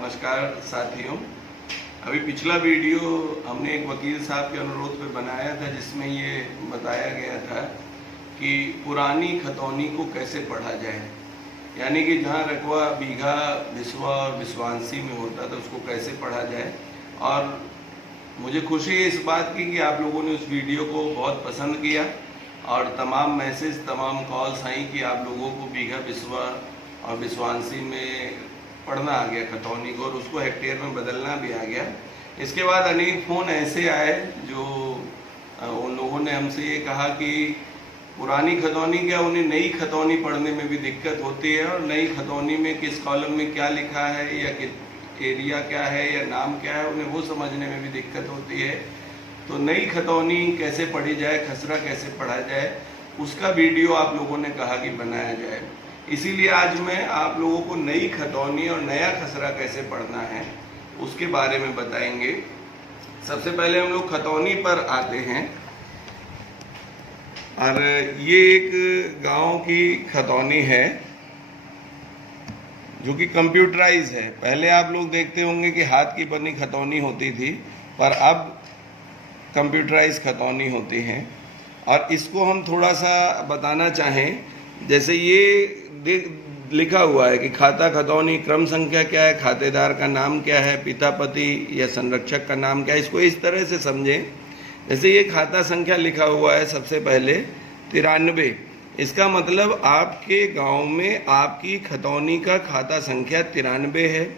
नमस्कार साथियों। अभी पिछला वीडियो हमने एक वकील साहब के अनुरोध पे बनाया था जिसमें ये बताया गया था कि पुरानी खतौनी को कैसे पढ़ा जाए, यानी कि जहाँ रकवा बीघा बिस्वा और बिस्वांसी में होता था उसको कैसे पढ़ा जाए। और मुझे खुशी है इस बात की कि आप लोगों ने उस वीडियो को बहुत पसंद किया और तमाम मैसेज तमाम कॉल्स आई कि आप लोगों को बीघा बिस्वा और बिस्वांसी में पढ़ना आ गया खतौनी को और उसको हेक्टेयर में बदलना भी आ गया। इसके बाद अनेक फ़ोन ऐसे आए जो उन लोगों ने हमसे ये कहा कि पुरानी खतौनी क्या, उन्हें नई खतौनी पढ़ने में भी दिक्कत होती है और नई खतौनी में किस कॉलम में क्या लिखा है या एरिया क्या है या नाम क्या है, उन्हें वो समझने में भी दिक्कत होती है। तो नई खतौनी कैसे पढ़ी जाए, खसरा कैसे पढ़ा जाए, उसका वीडियो आप लोगों ने कहा कि बनाया जाए। इसीलिए आज मैं आप लोगों को नई खतौनी और नया खसरा कैसे पढ़ना है उसके बारे में बताएंगे। सबसे पहले हम लोग खतौनी पर आते हैं और ये एक गांव की खतौनी है जो कि कंप्यूटराइज है। पहले आप लोग देखते होंगे कि हाथ की बनी खतौनी होती थी, पर अब कंप्यूटराइज खतौनी होती हैं। और इसको हम थोड़ा सा बताना चाहें, जैसे ये लिखा हुआ है कि खाता खतौनी क्रम संख्या क्या है, खातेदार का नाम क्या है, पिता पति या संरक्षक का नाम क्या है। इसको इस तरह से समझें, जैसे ये खाता संख्या लिखा हुआ है सबसे पहले 93, इसका मतलब आपके गांव में आपकी खतौनी का खाता संख्या 93 है।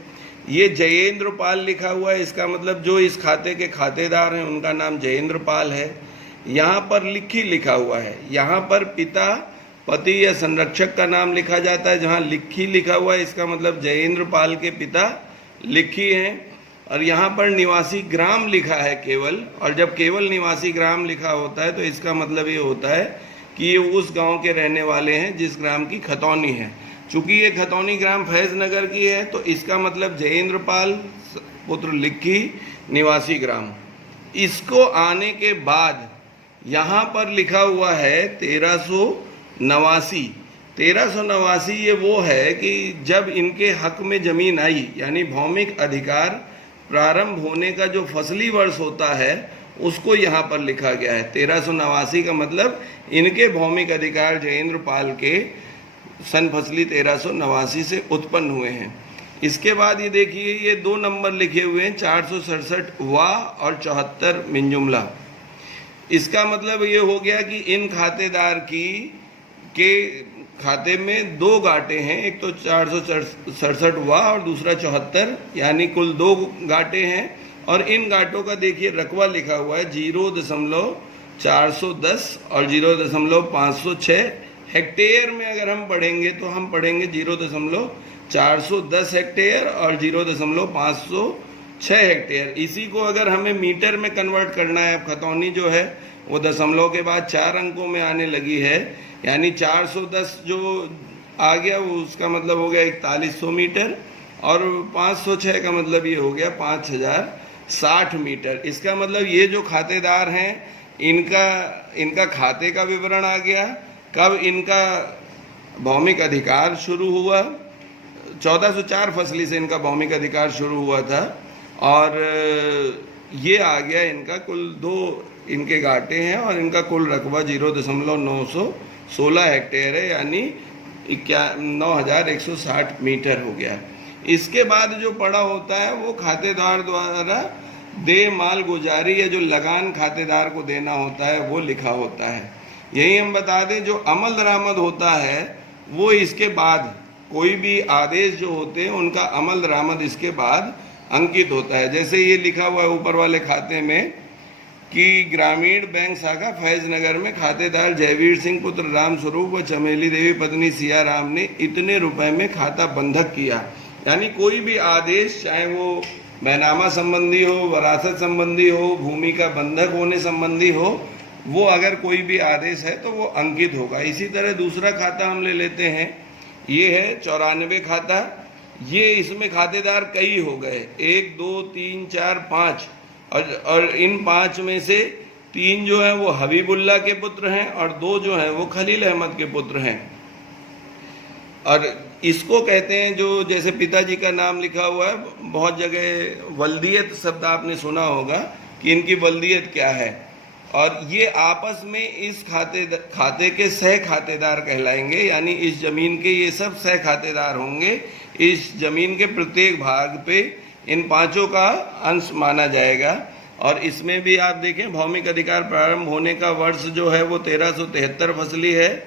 ये जयेंद्र पाल लिखा हुआ है, इसका मतलब जो इस खाते के खातेदार हैं उनका नाम जयेंद्र पाल है। यहाँ पर लिखी लिखा हुआ है, यहाँ पर पिता पति या संरक्षक का नाम लिखा जाता है। जहाँ लिखी लिखा हुआ है इसका मतलब जयेंद्र पाल के पिता लिखी हैं। और यहाँ पर निवासी ग्राम लिखा है केवल, और जब केवल निवासी ग्राम लिखा होता है तो इसका मतलब ये होता है कि ये उस गांव के रहने वाले हैं जिस ग्राम की खतौनी है। चूँकि ये खतौनी ग्राम फैज़ नगर की है तो इसका मतलब जयेंद्र पाल पुत्र लिखी निवासी ग्राम। इसको आने के बाद यहाँ पर लिखा हुआ है 1389 ये वो है कि जब इनके हक में ज़मीन आई, यानी भौमिक अधिकार प्रारंभ होने का जो फसली वर्ष होता है उसको यहाँ पर लिखा गया है। 1389 का मतलब इनके भौमिक अधिकार जयेंद्र पाल के सन फसली 1389 से उत्पन्न हुए हैं। इसके बाद ये देखिए, ये 2 नंबर लिखे हुए हैं 467 वाह और 74 मिंजुमला। इसका मतलब ये हो गया कि इन खातेदार के खाते में 2 गांठें हैं, एक तो 467 वाह और दूसरा 74, यानी कुल 2 गांठें हैं। और इन गांठों का देखिए रकबा लिखा हुआ है 0.410 और 0.506 हेक्टेयर में। अगर हम पढ़ेंगे तो हम पढ़ेंगे 0.410 हेक्टेयर और 0.506 हेक्टेयर। इसी को अगर हमें मीटर में कन्वर्ट करना है, खतौनी जो है वो दशमलव के बाद 4 अंकों में आने लगी है, यानी 410 जो आ गया वो उसका मतलब हो गया 4100 मीटर और 506 का मतलब ये हो गया 5060 मीटर। इसका मतलब ये जो खातेदार हैं इनका खाते का विवरण आ गया, कब इनका भौमिक अधिकार शुरू हुआ, 1404 फसली से इनका भौमिक अधिकार शुरू हुआ था, और ये आ गया इनका कुल 2 इनके गांठें हैं और इनका कुल रकबा 0.916 हेक्टेयर है, यानी 9160 मीटर हो गया। इसके बाद जो पड़ा होता है वो खातेदार द्वारा दे माल गुजारी या जो लगान खातेदार को देना होता है वो लिखा होता है। यही हम बता दें, जो अमल दरामद होता है वो इसके बाद, कोई भी आदेश जो होते हैं उनका अमल दरामद इसके बाद अंकित होता है। जैसे ये लिखा हुआ है ऊपर वाले खाते में कि ग्रामीण बैंक शाखा फैज़ नगर में खातेदार जयवीर सिंह पुत्र राम स्वरूप व चमेली देवी पत्नी सिया राम ने इतने रुपए में खाता बंधक किया। यानी कोई भी आदेश, चाहे वो बैनामा संबंधी हो, वरासत संबंधी हो, भूमि का बंधक होने संबंधी हो, वो अगर कोई भी आदेश है तो वो अंकित होगा। इसी तरह दूसरा खाता हम ले लेते हैं, ये है 94 खाता। ये इसमें खातेदार कई हो गए, 1 2 3 4 5, और इन 5 में से 3 जो हैं वो हबीबुल्ला के पुत्र हैं और 2 जो हैं वो खलील अहमद के पुत्र हैं। और इसको कहते हैं, जो जैसे पिताजी का नाम लिखा हुआ है, बहुत जगह वल्दियत शब्द आपने सुना होगा कि इनकी वल्दियत क्या है, और ये आपस में इस खाते के सह खातेदार कहलाएंगे, यानी इस जमीन के ये सब सह खातेदार होंगे। इस जमीन के प्रत्येक भाग पे इन पांचों का अंश माना जाएगा। और इसमें भी आप देखें, भौमिक अधिकार प्रारंभ होने का वर्ष जो है वो 1373 फसली है,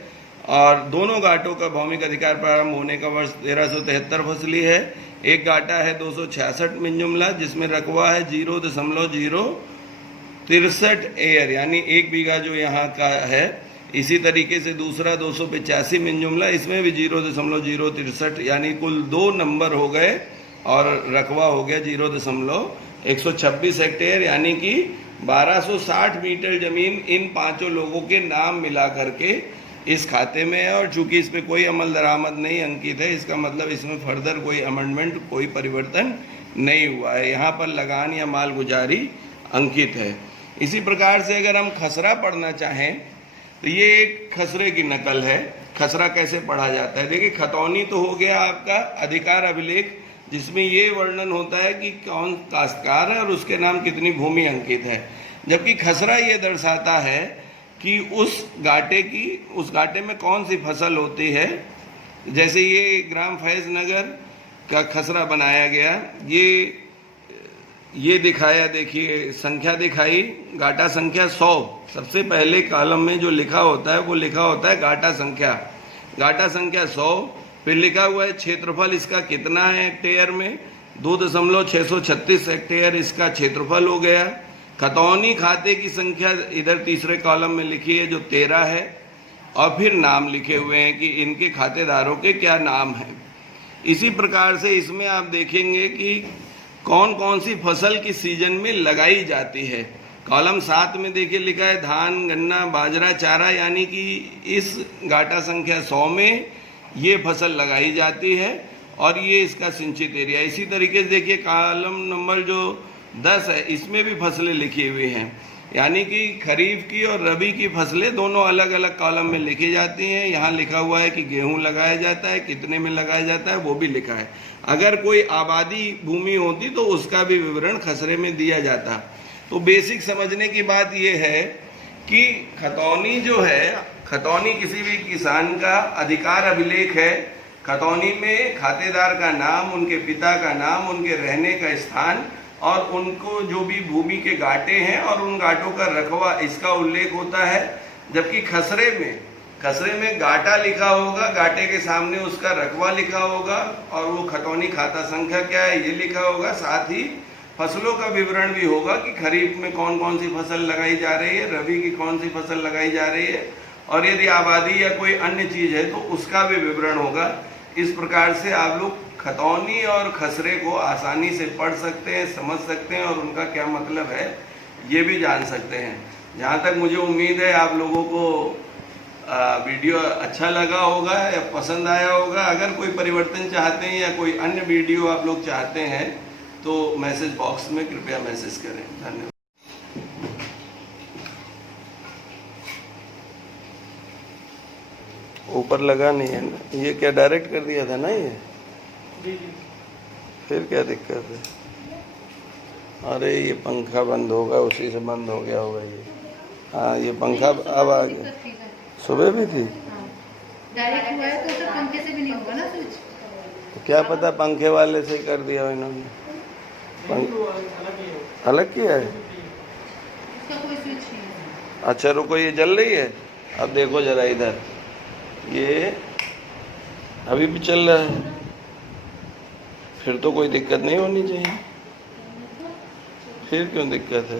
और दोनों घाटों का भौमिक अधिकार प्रारंभ होने का वर्ष 1373 फसली है। एक घाटा है 266 मिन जुमला, जिसमें रकबा है 0.063 एयर, यानी 1 बीघा जो यहाँ का है। इसी तरीके से दूसरा 285 मिन जुमला, इसमें भी 0.063, यानी कुल 2 नंबर हो गए, और रकबा हो गया 0.126 हेक्टेयर, यानी कि 1260 मीटर जमीन इन पांचों लोगों के नाम मिला करके इस खाते में है। और चूंकि इसमें कोई अमल दरामद नहीं अंकित है, इसका मतलब इसमें फर्दर कोई अमेंडमेंट, कोई परिवर्तन नहीं हुआ है। यहाँ पर लगान या मालगुजारी अंकित है। इसी प्रकार से अगर हम खसरा पढ़ना चाहें तो ये एक खसरे की नकल है। खसरा कैसे पढ़ा जाता है? देखिए, खतौनी तो हो गया आपका अधिकार अभिलेख, जिसमें ये वर्णन होता है कि कौन काश्तकार है और उसके नाम कितनी भूमि अंकित है। जबकि खसरा ये दर्शाता है कि उस घाटे में कौन सी फसल होती है। जैसे ये ग्राम फैज नगर का खसरा बनाया गया, ये दिखाया, देखिए संख्या दिखाई, घाटा संख्या 100। सबसे पहले कॉलम में जो लिखा होता है वो लिखा होता है घाटा संख्या 100। फिर लिखा हुआ है क्षेत्रफल इसका कितना है हेक्टेयर में, 2.636 हेक्टेयर इसका क्षेत्रफल हो गया। खतौनी खाते की संख्या इधर तीसरे कॉलम में लिखी है जो 13 है, और फिर नाम लिखे हुए हैं कि इनके खातेदारों के क्या नाम हैं। इसी प्रकार से इसमें आप देखेंगे कि कौन कौन सी फसल किस सीजन में लगाई जाती है। कॉलम 7 में देखिए लिखा है धान, गन्ना, बाजरा, चारा, यानी कि इस घाटा संख्या 100 में ये फसल लगाई जाती है, और ये इसका सिंचित एरिया। इसी तरीके से देखिए कॉलम नंबर जो 10 है, इसमें भी फसलें लिखी हुई हैं, यानी कि खरीफ की और रबी की फसलें दोनों अलग अलग कॉलम में लिखी जाती हैं। यहाँ लिखा हुआ है कि गेहूं लगाया जाता है, कितने में लगाया जाता है वो भी लिखा है। अगर कोई आबादी भूमि होती तो उसका भी विवरण खसरे में दिया जाता। तो बेसिक समझने की बात यह है कि खतौनी जो है, खतौनी किसी भी किसान का अधिकार अभिलेख है। खतौनी में खातेदार का नाम, उनके पिता का नाम, उनके रहने का स्थान, और उनको जो भी भूमि के घाटे हैं और उन घाटों का रकबा, इसका उल्लेख होता है। जबकि खसरे में घाटा लिखा होगा, घाटे के सामने उसका रकबा लिखा होगा, और वो खतौनी खाता संख्या क्या है ये लिखा होगा। साथ ही फसलों का विवरण भी होगा कि खरीफ में कौन कौन सी फसल लगाई जा रही है, रबी की कौन सी फसल लगाई जा रही है, और यदि आबादी या कोई अन्य चीज़ है तो उसका भी विवरण होगा। इस प्रकार से आप लोग खतौनी और खसरे को आसानी से पढ़ सकते हैं, समझ सकते हैं, और उनका क्या मतलब है ये भी जान सकते हैं। जहाँ तक मुझे उम्मीद है आप लोगों को वीडियो अच्छा लगा होगा या पसंद आया होगा। अगर कोई परिवर्तन चाहते हैं या कोई अन्य वीडियो आप लोग चाहते हैं तो मैसेज बॉक्स में कृपया मैसेज करें। धन्यवाद। ऊपर लगा नहीं है ना, ये क्या डायरेक्ट कर दिया था ना ये? फिर क्या दिक्कत है? अरे ये पंखा बंद होगा, उसी से बंद हो गया होगा ये। हाँ, ये पंखा अब आ गया। सुबह भी थी, डायरेक्ट हुआ है तो पंखे से भी नहीं होगा ना स्विच। तो क्या पता पंखे वाले से ही कर दिया इन्होंने। अलग किया है, उसका कोई स्विच नहीं है। अच्छा रुको, ये जल रही है। अब देखो जरा इधर, ये अभी भी चल रहा है, फिर तो कोई दिक्कत नहीं होनी चाहिए। फिर क्यों दिक्कत है?